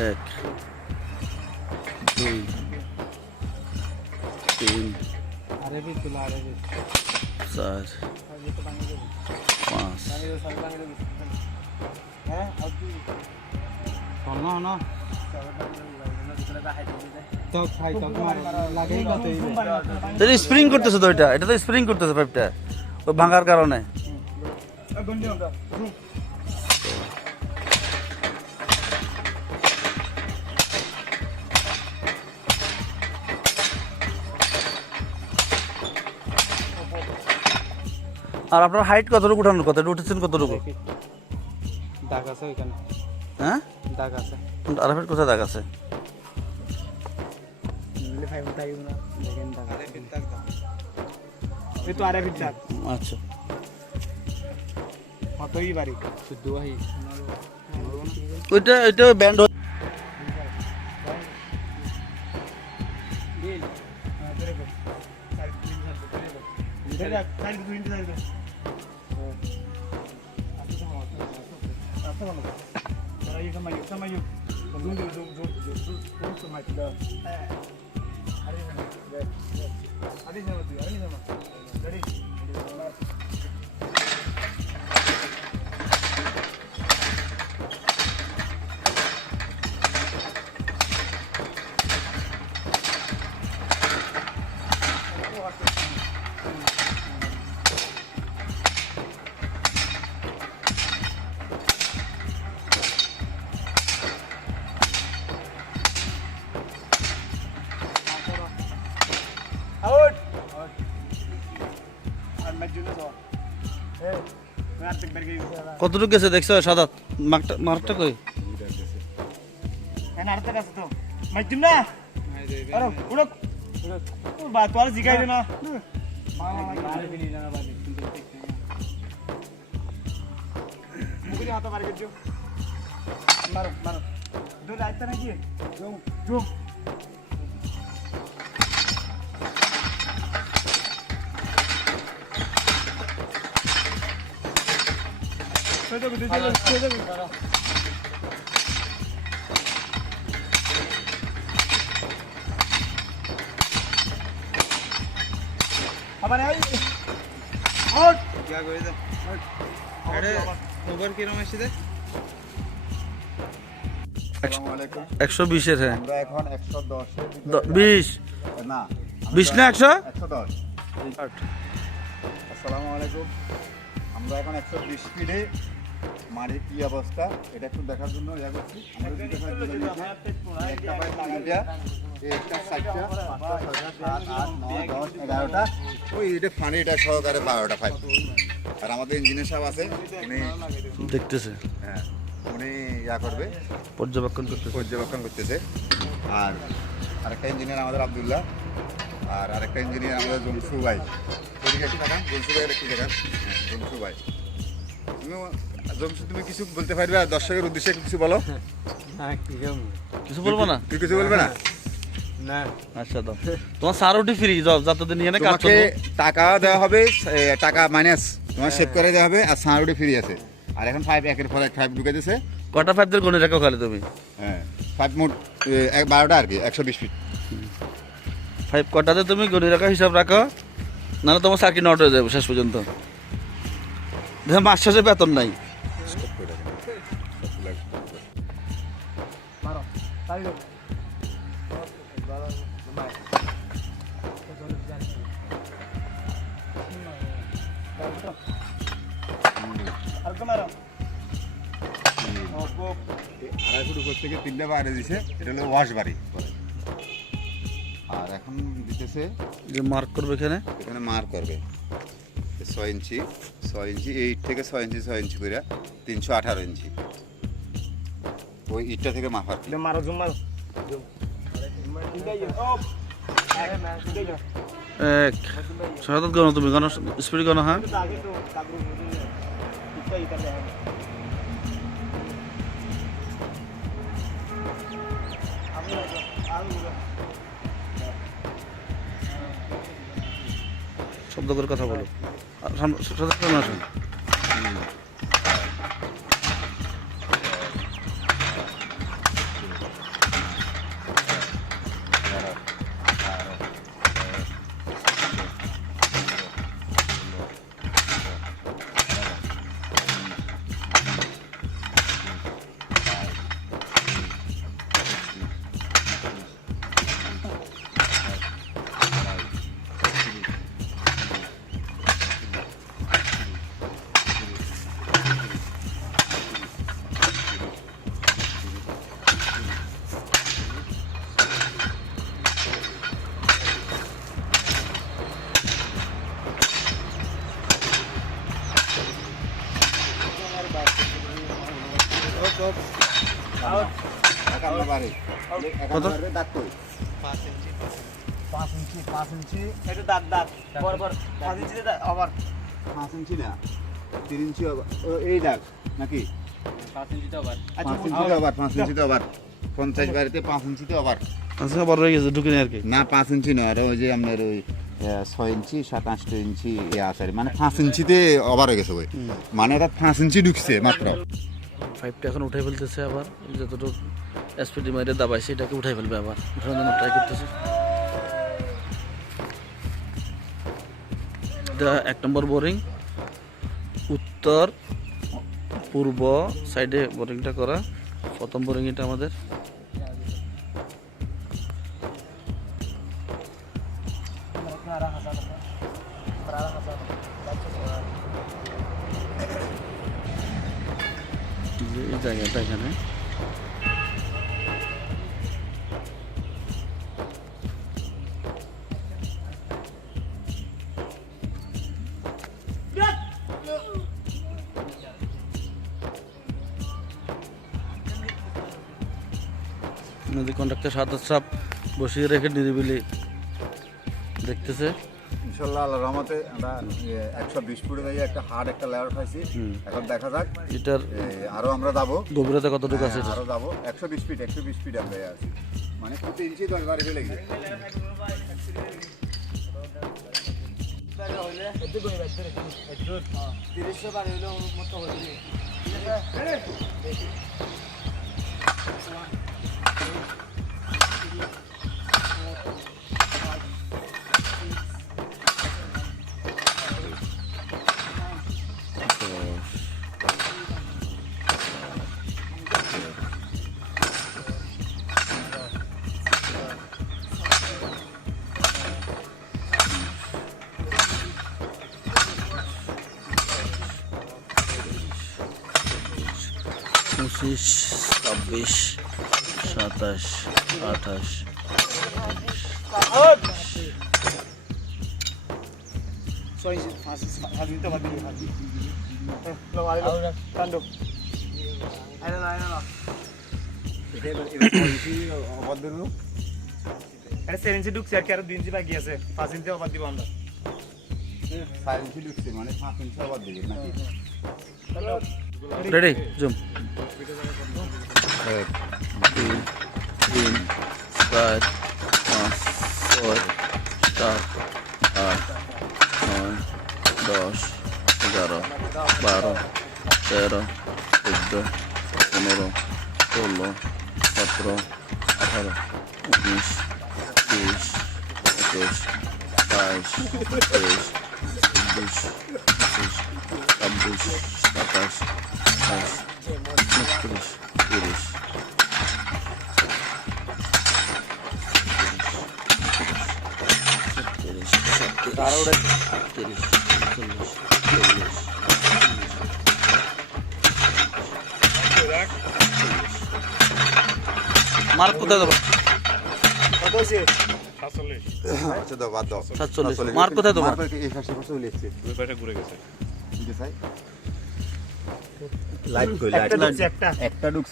এক দুই তিন আরবি তুলা আরবি চার পাঁচ হ্যাঁ শোনো না তো খাই তো লাগেই কত এটা স্প্রিং করতেছে তো এটা এটা তো স্প্রিং করতেছে পাইপটা ওই ভাঙার কারণে আর আপনার হাইট কতটুকু উঠানোর কথা উঠেছেন কতটুকু? দাগ আছে ওইখানে। হ্যাঁ? দাগ আছে। আরফের কোথায় দাগ আছে? দেখেন দাগ আরবির দাগ এই তো আরবির দাগ আচ্ছা কতই বাড়ি শুদ্ধ আহি ওইটা ওইটা ব্যান্ড Out. বা তোর জিগাই দে না? মুগলি হাতে মারি গেছো মারো মারো। দু নাকি? জুম জুম। একশো বিশের হ্যাঁ। আমরা এখন একশো দশ বিশ। না বিশ না একশো? একশো দশ। আসসালামু আলাইকুম। আমরা এখন একশো বিশ স্পিডে মাটির কি অবস্থা? এটা একটু দেখার জন্য ইয়া করছি। একটা পাইপ তিনটা একটা চারটা পাঁচটা ছয়টা সাত আট নয় দশ এগারোটা। ওই এটা ফানি এটা সহকারে বারোটা আর আমাদের ইঞ্জিনিয়ার সাহেব আছে উনি দেখতেছে। হ্যাঁ উনি ইয়া করবে। পর্যবেক্ষণ করতেছে। পর্যবেক্ষণ করতেছে। আর আরেকটা ইঞ্জিনিয়ার আমাদের আবদুল্লাহ। আর আরেকটা ইঞ্জিনিয়ার আমাদের জমসু ভাই। ওদিকে একটু দেখান জমসু ভাইয়ের একটু দেখান। হ্যাঁ জমসু ভাই। তুমি কিছু বলতে পারবে? আর দর্শকের উদ্দেশ্যে কিছু বলো। না কি কেমন কিছু বলব না? তুই কিছু বলবে না? না। আচ্ছা দাও তোমার সারোটি ফ্রি যাতে নিয়ে না কাজ তোমাকে টাকা দেওয়া হবে টাকা মাইনাস তোমার সেভ করে দেওয়া হবে আর ফ্রি আছে। আর এখন ফাইভ একের পর এক ফাইভ ঢুকে দিয়েছে কটা ফাইভদের গণে রাখো খালি তুমি? হ্যাঁ ফাইভ মোট এক বারোটা আর কি একশো বিশ ফিট ফাইভ কটাতে তুমি গণে রাখো হিসাব রাখো। নাহলে তোমার চাকরি নট হয়ে যাবে শেষ পর্যন্ত। দেখো মাস শেষে বেতন নাই। তাই দাও আর তো মারো ওপো আড়াইশোর উপর থেকে তিনটা বাইরে দিছে এটা হলো ওয়াশ বাড়ি আর এখন দিতেছে যে মার্ক করবে এখানে এখানে মার করবে এ ছয় ইঞ্চি ছয় ইঞ্চি এইট থেকে ছয় ইঞ্চি ছয় ইঞ্চি করে তিনশো আঠারো ইঞ্চি ওই ইটটা থেকে মাফার মারো জুম মারো জুম ইন্দাই ওপ আরে ম্যান ইন্দাই না এক সাদা গণ তুমি গণ স্পিড গণ হ্যাঁ? শব্দ করে কথা বলো। সামনে আসুন কত? দাঁত কই? পাঁচ ইঞ্চি। পাঁচ ইঞ্চি পাঁচ ইঞ্চি। এটা দাঁত দাঁত বরাবর পাঁচ ইঞ্চিতে আবার। পাঁচ ইঞ্চি না তিন ইঞ্চি আবার। ও, এই দাগ নাকি? পাঁচ ইঞ্চিতে আবার। আচ্ছা পাঁচ ইঞ্চিতে আবার পাঁচ ইঞ্চিতে আবার। পঞ্চাশ বাড়িতে পাঁচ ইঞ্চিতে আবার। আচ্ছা বড় হয়ে গেছে ঢুকিনি আর কি। না পাঁচ ইঞ্চি নয় আর ওই যে আপনার ওই ছয় ইঞ্চি সাত ইঞ্চি মানে পাঁচ ইঞ্চিতে ওভার হয়ে গেছে ওই। মানে এটা পাঁচ ইঞ্চি ঢুকছে মাত্র। ফাইভটা এখন উঠাই ফেলতেছে আবার, যতটুকু এসপিডি মাইরে দাবাইছে এটাকে উঠাই ফেলবে আবার। উঠানোর জন্য ট্রাই করতেছে। এটা এক নম্বর বোরিং, উত্তর, পূর্ব সাইডে বোরিংটা করা, প্রথম বোরিং এটা আমাদের। এই জায়গাটা এখানে নদী কন্ট্রাক্টর সাত সাপ বসিয়ে রেখে নিরিবিলি দেখতেছে। ইনশাল্লাহ আল্লাহ রহমতে আমরা একশো বিশ ফুটে যাই একটা হার্ড একটা লেয়ার পাইছি এখন দেখা যাক এটার এ, আরও আমরা যাব। গভীরতা কতটুকু আছে হ্যাঁ, আরও যাব। একশো বিশ ফিট একশো বিশ ফিট আমরা আছি। মানে প্রতি ইঞ্চি দশ বারে ফেলে গেছে তিরিশশো হইলে মতো পঁচিশ আরে না এটা সেভেন ইঞ্চি ঢুকছে আর কি আরও দুই ইঞ্চি বাকি আছে পাঁচ ইঞ্চি আবার দিব আমরা ইঞ্চি ঢুকছে মানে পাঁচ ইঞ্চি আবার দিবে রেডি জুম এক, তিন তিন চার পাঁচ ছয় সাত আট নয় দশ এগারো বারো তেরো চোদ্দ পনেরো ষোলো সতেরো আঠারো উনিশ বিশ একুশ বাইশ তেইশ চব্বিশ পঁচিশ ছাব্বিশ সাতাশ আঠাশ উনত্রিশ তিরিশ তিরিশ তিরিশ চল্লিশ চল্লিশ মার্ক কোথায় দেবো কত হয়েছে আচ্ছা দাও বাদ দাও। সাতচল্লিশ। মার কোথায় তোমার? এই পাশে পাশে চলে এসছে। ঘুরে গেছে। ঠিক আছে। লাইট কই একটা ঢুকছে একটা। একটা ঢুকছে।